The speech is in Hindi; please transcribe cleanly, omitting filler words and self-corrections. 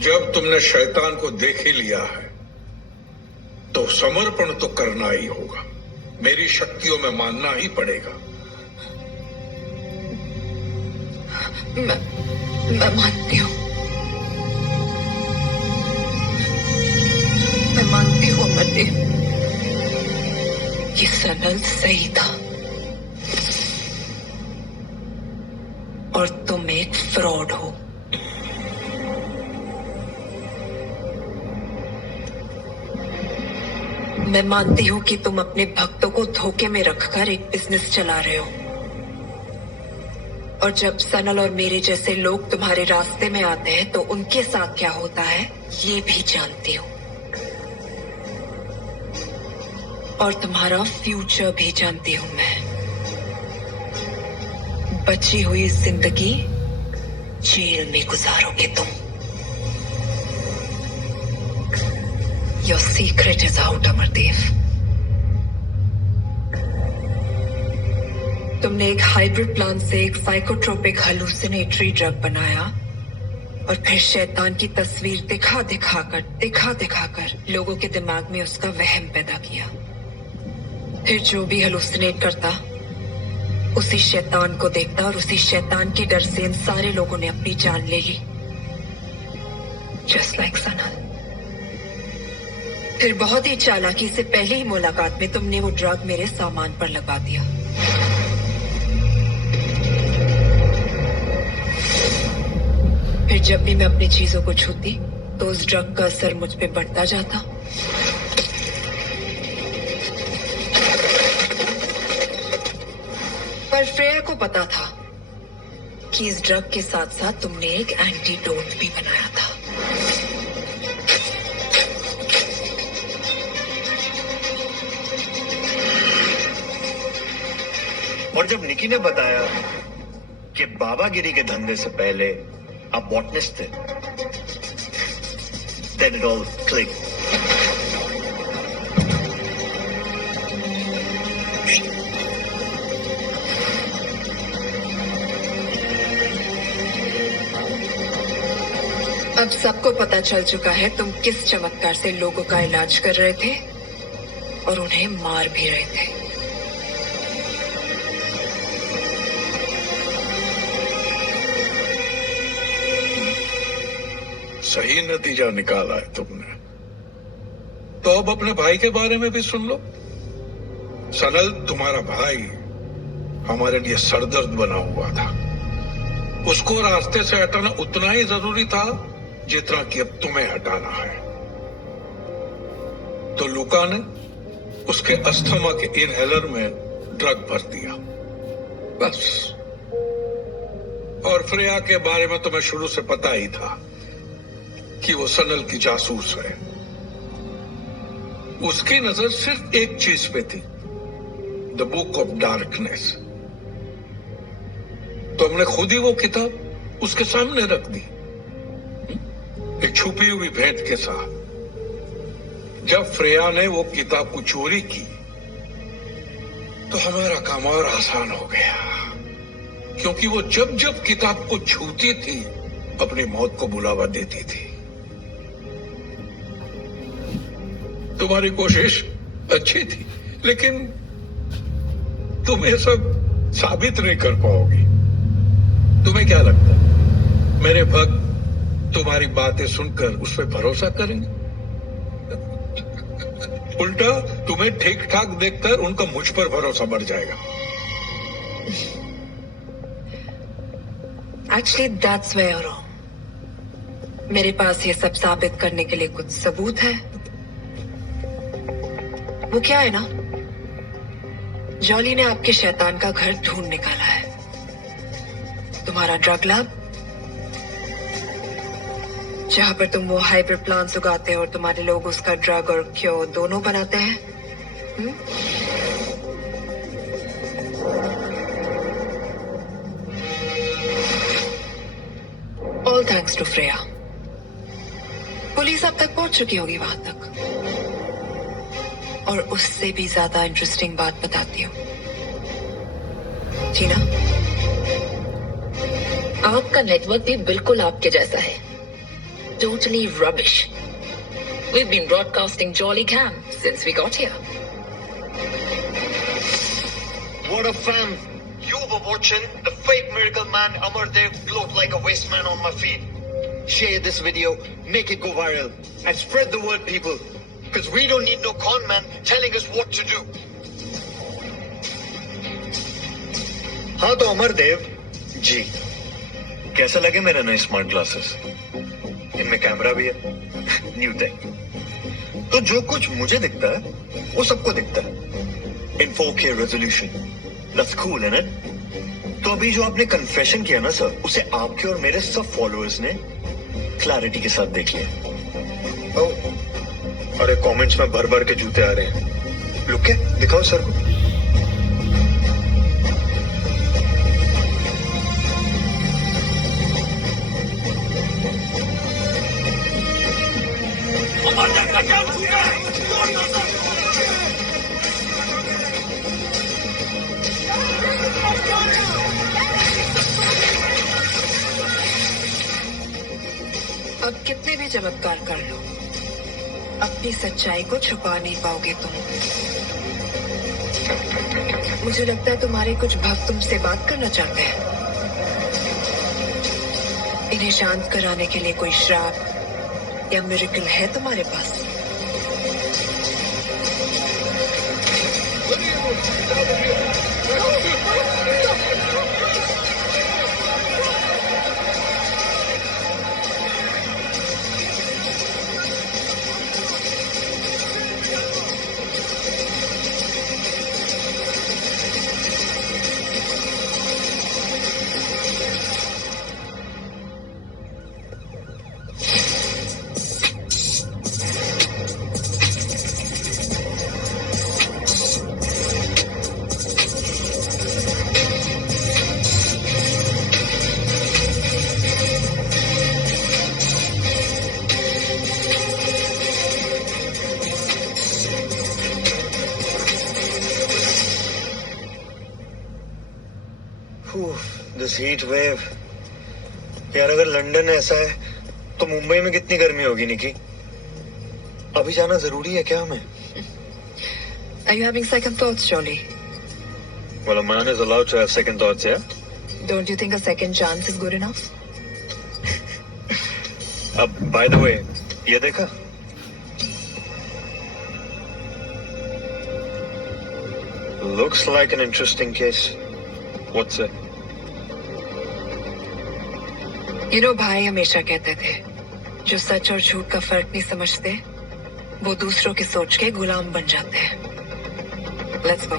जब तुमने शैतान को देख ही लिया है तो समर्पण तो करना ही होगा। मेरी शक्तियों में मानना ही पड़ेगा। मैं मानती हूँ। मैं मानती हूँ अमरदेव, ये सनल सही था और तुम एक फ्रॉड हो। मैं मानती हूं कि तुम अपने भक्तों को धोखे में रखकर एक बिजनेस चला रहे हो, और जब सनल और मेरे जैसे लोग तुम्हारे रास्ते में आते हैं तो उनके साथ क्या होता है ये भी जानती हूं, और तुम्हारा फ्यूचर भी जानती हूं मैं। बची हुई जिंदगी जेल में गुजारोगे तुम। Your secret is out, Amardev. तुमने एक हाइब्रिड प्लांट से एक साइकोट्रोपिक हेलुसिनेटरी ड्रग बनाया और फिर शैतान की तस्वीर दिखा दिखाकर लोगों के दिमाग में उसका वहम पैदा किया। फिर जो भी हेलुसिनेट करता उसी शैतान को देखता और उसी शैतान के डर से इन सारे लोगों ने अपनी जान ले ली, जस्ट लाइक सनल। फिर बहुत ही चालाकी से पहले ही मुलाकात में तुमने वो ड्रग मेरे सामान पर लगा दिया। फिर जब भी मैं अपनी चीजों को छूती तो उस ड्रग का असर मुझ पे बढ़ता जाता। पर फ्रेया को पता था कि इस ड्रग के साथ साथ तुमने एक एंटीडोट भी बनाया था। और जब निकी ने बताया कि बाबागिरी के धंधे से पहले आप बॉटनिस्ट थे, then it all clicked. अब सबको पता चल चुका है तुम किस चमत्कार से लोगों का इलाज कर रहे थे और उन्हें मार भी रहे थे। सही नतीजा निकाला है तुमने। तो अब अपने भाई के बारे में भी सुन लो। सनल तुम्हारा भाई हमारे लिए सरदर्द बना हुआ था। उसको रास्ते से हटाना उतना ही जरूरी था जितना कि अब तुम्हें हटाना है। तो लुका ने उसके अस्थमा के इनहेलर में ड्रग भर दिया, बस। और फ्रेया के बारे में तुम्हें शुरू से पता ही था कि वो सनल की जासूस है। उसकी नजर सिर्फ एक चीज पे थी, द बुक ऑफ डार्कनेस। तो हमने खुद ही वो किताब उसके सामने रख दी, एक छुपी हुई भेंट के साथ। जब फ्रेया ने वो किताब को चोरी की तो हमारा काम और आसान हो गया, क्योंकि वो जब जब किताब को छूती थी अपनी मौत को बुलावा देती थी। तुम्हारी कोशिश अच्छी थी, लेकिन तुम ये सब साबित नहीं कर पाओगी। तुम्हें क्या लगता है मेरे भक्त तुम्हारी बातें सुनकर उस पर भरोसा करेंगे? उल्टा तुम्हें ठीक ठाक देखकर उनका मुझ पर भरोसा बढ़ जाएगा। Actually that's where you're wrong। मेरे पास ये सब साबित करने के लिए कुछ सबूत है। वो क्या है ना, जॉली ने आपके शैतान का घर ढूंढ निकाला है। तुम्हारा ड्रग लैब, जहां पर तुम वो हाइब्रिड प्लांट्स उगाते हो और तुम्हारे लोग उसका ड्रग और क्योर दोनों बनाते हैं। All thanks to Freya. Police अब तक पहुंच चुकी होगी वहां तक। और उससे भी ज्यादा इंटरेस्टिंग बात बताती हूँ, जीना। आपका नेटवर्क भी बिल्कुल आपके जैसा है. Totally rubbish. We've been broadcasting Jolly Cam since we got here. What a fam! You were watching the fake miracle man Amardev float like a waste man on my feed. Share this video, make it go viral, and spread the word, people. Because we don't need no con man telling us what to do. हाँ तो अमरदेव जी, कैसा लगे मेरे नए स्मार्ट ग्लासेस? इनमें कैमरा भी है, न्यू टेक. तो जो कुछ मुझे दिखता है वो सबको दिखता है इन 4K रेजोल्यूशन. दैट्स कूल है ना? तो अभी जो आपने कन्फेशन किया ना सर, उसे आपके और मेरे सब फॉलोअर्स ने क्लैरिटी के साथ देख लिया. अरे कमेंट्स में भर भर के जूते आ रहे हैं. लुक क्या दिखाओ सर को. अब कितने भी चमत्कार कर लो, अपनी सच्चाई को छुपा नहीं पाओगे तुम. मुझे लगता है तुम्हारे कुछ भक्त तुमसे बात करना चाहते हैं. इन्हें शांत कराने के लिए कोई श्राप या मिरेकल है तुम्हारे पास? This heat wave. यार अगर लंदन ऐसा है तो मुंबई में कितनी गर्मी होगी निकी? अभी जाना जरूरी है क्या हमें? Are you having second thoughts, Jolly? Well, a man is allowed to have second thoughts, yeah? Don't you think a second chance is good enough? अब by the way, ये देखा? Looks like an interesting case. What's it? You know, भाई हमेशा कहते थे, जो सच और झूठ का फर्क नहीं समझते, वो दूसरों की सोच के गुलाम बन जाते हैं. Let's go.